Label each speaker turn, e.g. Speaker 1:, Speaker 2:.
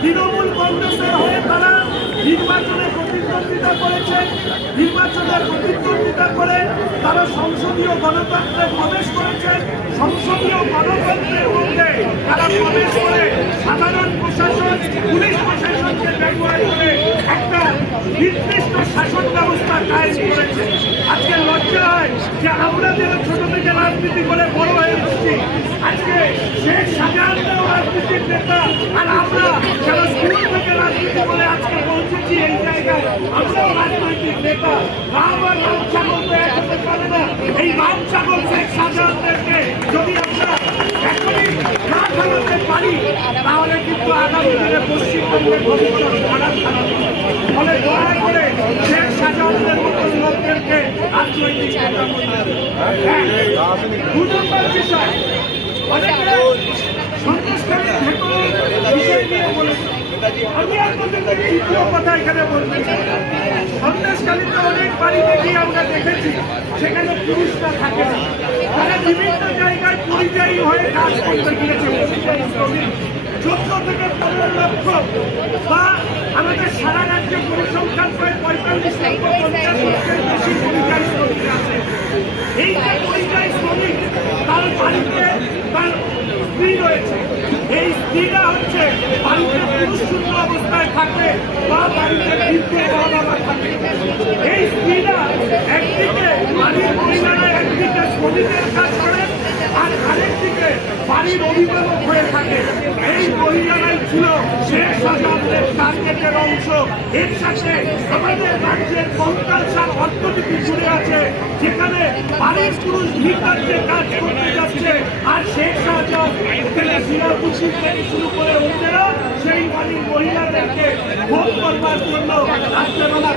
Speaker 1: তৃণমূল কংগ্রেসের হয়ে তারা নির্বাচনে প্রতিদ্বন্দ্বিতা করেছে। নির্বাচনে প্রতিদ্বন্দ্বিতা করে তারা সংসদীয় গণতন্ত্রে প্রবেশ করেছে। সংসদীয় গণতন্ত্রের মধ্যে তারা প্রবেশ করে সাধারণ প্রশাসন, পুলিশ প্রশাসনকে ব্যবহার করে একটা নির্দিষ্ট শাসন ব্যবস্থা কায়েম করেছে। আজকে লজ্জা হয় যে আমরা যারা ছোট থেকে রাজনীতি করে বড় হয়ে এসেছি আজকে শেখ শাহজাহানরাও রাজনীতির নেতা আর আমরা যারা স্কুল থেকে রাজনীতি করে আজকে পৌঁছেছি এই জায়গায় আমরাও রাজনৈতিক নেতা। রাম আর রাম ছাগল তো এক হতে পারে না। এই রাম ছাগল শেখ শাহজাহানদেরকে যদি আমরা এখনই না ফেলাতে পারি তাহলে কিন্তু আগামী দিনে পশ্চিমবঙ্গের ভবিষ্যৎ খারাপ খারাপ ফলে দয়া করে শেখ শাহজাহানদের মতন লোকদেরকে রাজনৈতিক নেতা করতে হবে। হ্যাঁ, দু বিষয় অনেকে সন্ত্রাসকারী ভেতরের বিষয় নিয়ে কথা এখানে বলতে চাই সন্ত্রাসকারীতে অনেক আমরা দেখেছি সেখানে পুরুষরা থাকে না বিভিন্ন জায়গায় পরিযায়ী হয়ে কাজ থেকে পনেরো লক্ষ বা আমাদের সারা রাজ্যে পঞ্চাশ লক্ষের আছে এই যে পরিযায়ী শ্রমিক, তার বাড়িতে তার স্ত্রী রয়েছে। এই স্ত্রীরা হচ্ছে বাড়িতে পুরুষ অবস্থায় থাকে বা বাড়িতে বাবা থাকে। এই স্ত্রীরা একদিকে বাড়ির মহিলারা একদিকে শ্রমিকের কাজ করেন আর আরেকদিকে বাড়ির অভিভাবক হয়ে থাকে। এই মহিলারাই ছিল শেষ শাহজাহানের টার্গেটের অংশ। এর সাথে আমাদের রাজ্যের কঙ্কালসার অর্থনীতি জুড়ে আছে। যেখানে বাড়ির পুরুষ ভিকারকে কাজ করতে যাচ্ছে, আর শেখ শাহজাহান শুরু করে অন্যেরা সেই বাড়ির মহিলাদেরকে ভোট করবার জন্য রাত্রেবেলা